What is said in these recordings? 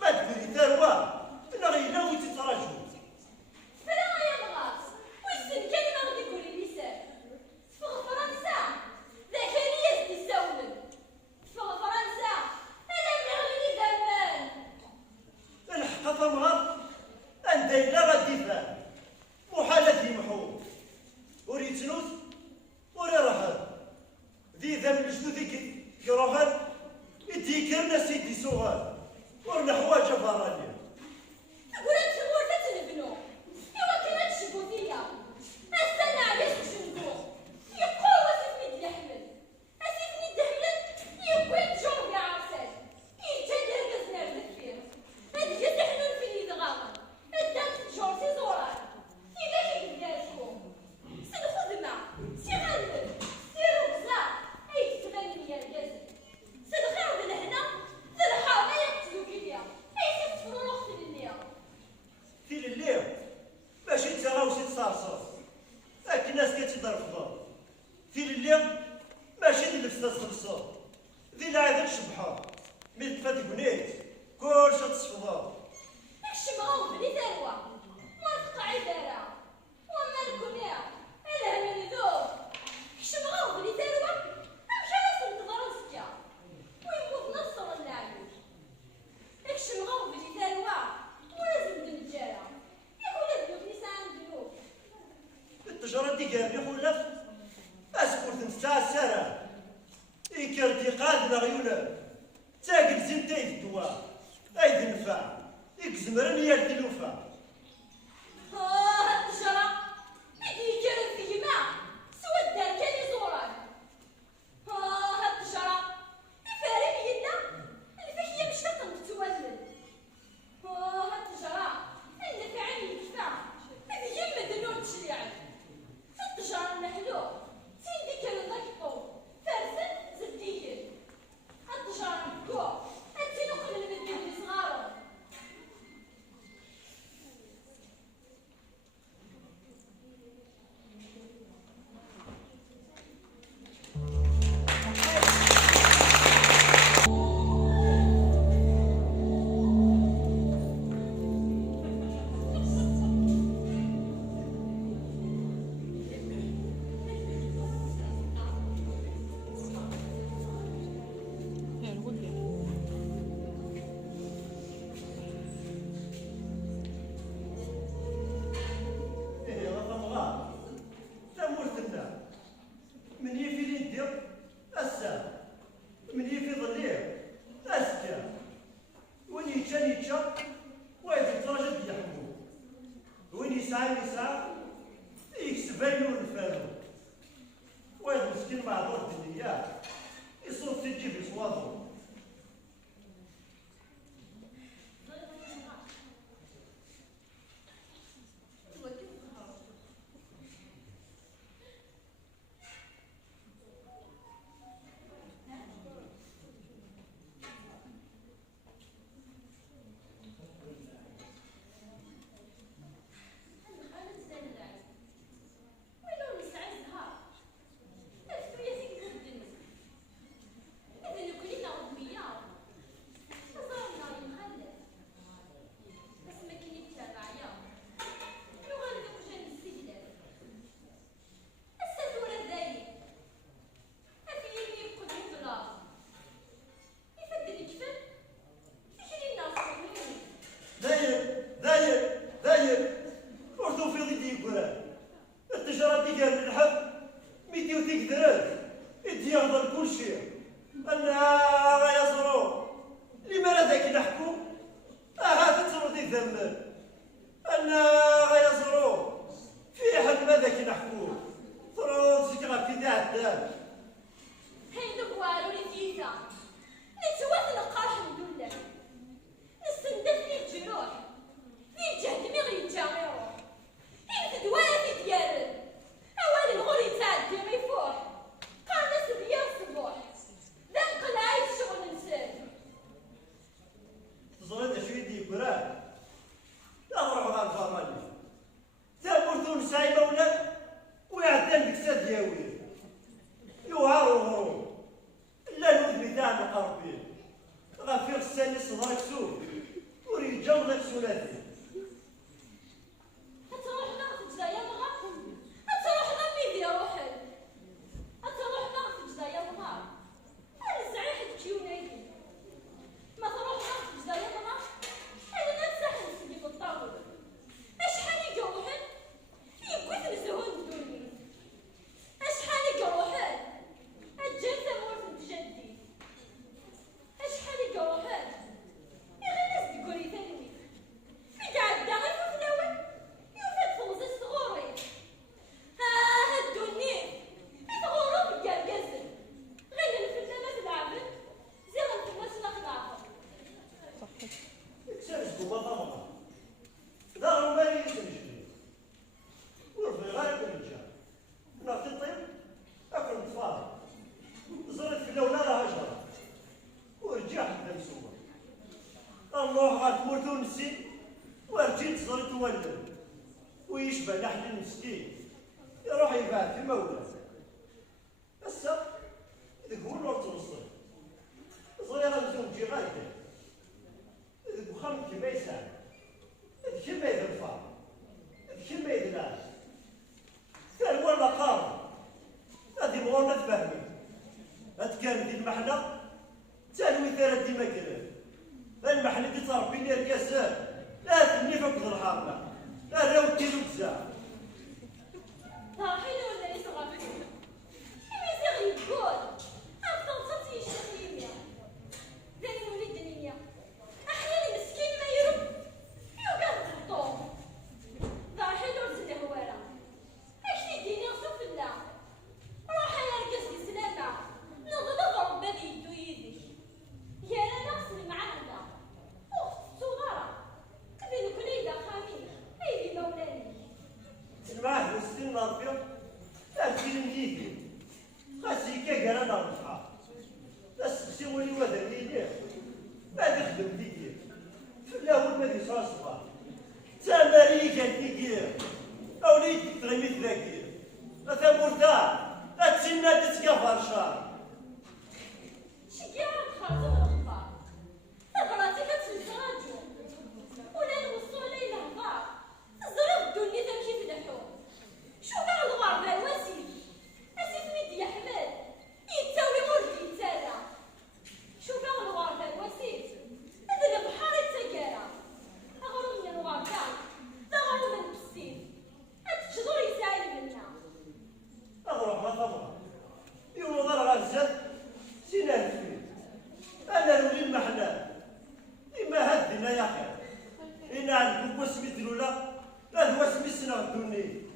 ما تقولي ثروة انا غير ناوي تتراجعوا. فلا يا مغاص والسن كلمة غادي يقولي لسان تفغ فرنسا ذاك اللي يزدي السولن تفغ فرنسا انا اللي غلي زمان الحق فمغر انت الا غادي فاهم محالة يمحو وريت تنوت وري رحل ذي ذا من جدو ذيك يروحل يديكرنا سيدي صغار ورنا حواجه فرانية تقول انت الورثة تنبنو ايوا كي تشبو فيا استنى علاش نشنقو يبقى واسفني ديحمل اسفني دحمل يبقى تجاوب يا عرسات يتدير قزنا الذكير هاد جد حنون في اليد غامض الدات جورسي زوران إذا كي داركم سن خدمة سي غلب سي ركزة أي تبان يا الجزم سن خير من هنا زرحة ما يقتلو كيليا أي تفرو الوقت لليا في الليل ماشي تراوسي تصاصر هاك الناس كتضرب في الليل ماشي نلبس الخمسة ذي العادة شبحة من تفات بنيت كلشي تصفضا اكشم غوض لي ثروة موافقة عبارة وما نكونيا الهم يذوب اكشم غوض لي ثروة امشي راسل تفرنسكا ويموت نصر العيوش اكشم غوض لي ثروة ولازم دنجالة يقول ابنك نسان ذنوب التجارة دي قال لي خلف اسكور تنسى السارة إيكر قادنا غيونا تاقل زنتي الدواء أيدي النفع يكزمرن يالدي الوفا التجارة يدي كرم فيه ماء سوى الدار كان يزوران التجارة يفارق يدنا الفحية مش لقم تتولد التجارة النفع يدفع هذه يمد النور تشريعك التجارة النحلو سيدي كرم ضيقو فارسن زبديين التجارة نكو أنت نقل المدين صغارو إيه يا غفا تمورتنا من يفي لي ندير أسا من يفي ظليل أسكا وين يتشا وين يتراجع يحمو وين يسعى يكسب عينو الفانو وين مسكين معذور الدنيا يصوت تجيب يصوادو داير ورثو في ضيدي يقران التجارة دي قال الحب ميتي وتيك درات يدي يغضر كل شيء انا يزرو لما ذاك نحكو هذا تصرو دي ذنب انا يزرو في حد ما ذاك نحكو ثرو سكرة في ذا الدار هاي نبوالو لديتا نتوثن قرح مدولة نستندفني الجروح في جهد مغي يروح إن تدوالا في ديارن أول الغور يتعدي ويفوح قانا سبيا الصبوح ذا نقلعي الشغل نسان تزرد شوي دي قران لا نروحوا على الفرماني ثابورتون سايبة ولا ويعدل بكساد دياوي يوهاروا هرو لا نوذ بتاعنا قربين غفير الساني صدرك سوق نروح غا تموت ونسي ورجيت صرت ولد ويشبه لحد المسكين يروح يبات في مولاه. هسا إذا هو نور توصل صغير الزوج غايته إذا بخمك ما يساعد إذا كما يذرفع إذا كما يدلاش كان ولا قام هذه مغورنا تفهمي هاد كان دي المحنة تالوي ثلاث ديما كذا المحنة دي تربي لي الكاسات لا تبني فوق الحارة لا راو كيلو تساع طاحين ولا يصغر كيما يصير يقول أفضل صوتي الشخيمية داني وليد دنيا أحيانا مسكين ما يرب يوقف الطوم طاحين ورزد هوارا أش يديني غصوف الله روح يركز بسلامة نضرب ربنا يدو يدي يا لا نقص المعهدة أخت صغيرة تبين كليدة خامية هيدي مولاني المعهد والسن ناطفية لا تجي مديكي خاصي كاكا انا نصحى لا تسولي وذا ليه ما تخدم ديكي في الاول ما ديسها صغار تماري كان ديكي اوليدك ترمي ذاكي لا تمرتا لا تسنى تتكفر شهر شكاع خرج الأخبار تبراتي كتلتراجو ولا نوصلوا ليلة هضار الزرق الدنيا تمشي في الحوم شو كاع الغربة الوسيل أسيف ميدي أحمد يتساوي مرضي يتسالى شو كاع الغربة الوسيل هذا البحر يتسكرى أغرو من الغربة لا غرو من البسين هتشدور يساعد منا اضرب ما تضرب يوم ضرب الزد سنان فيه انا نولي المحنة إما هدنا يا أخي إنا عندكم واسمي دلولا لا واسمي سنة الدنيا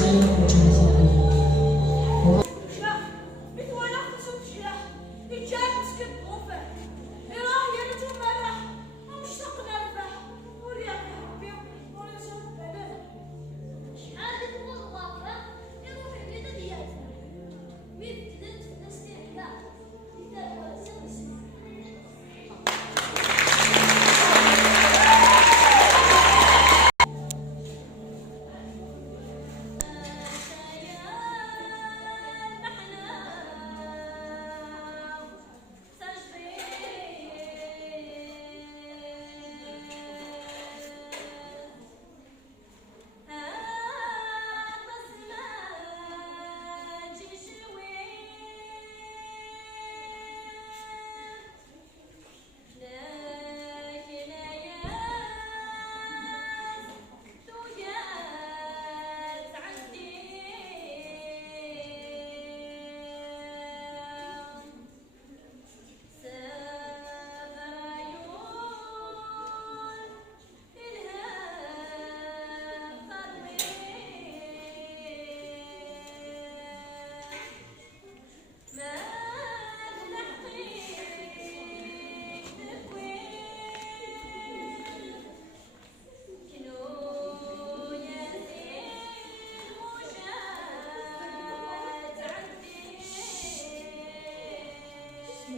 ما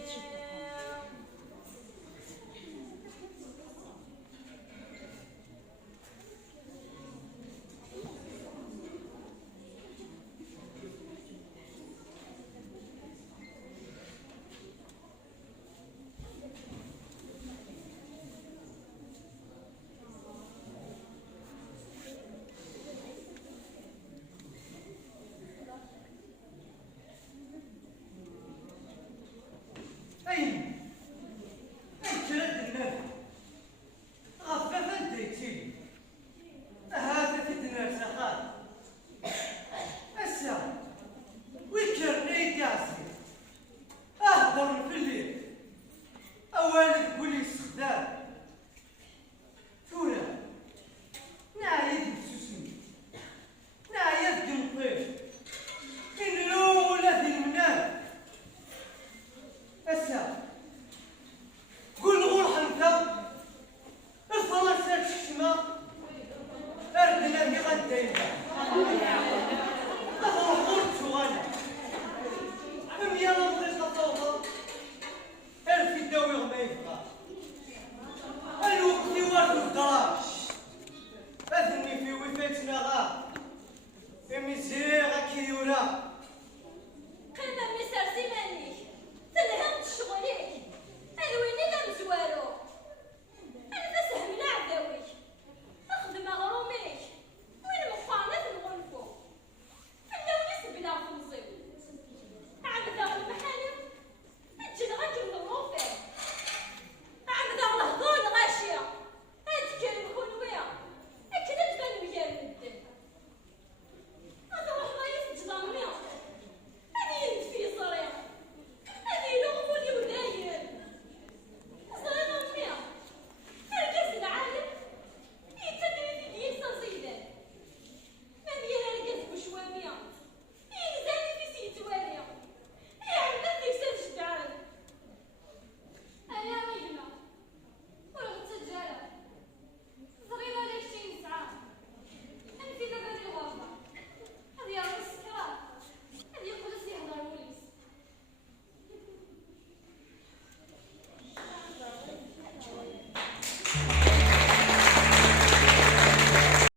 تشوف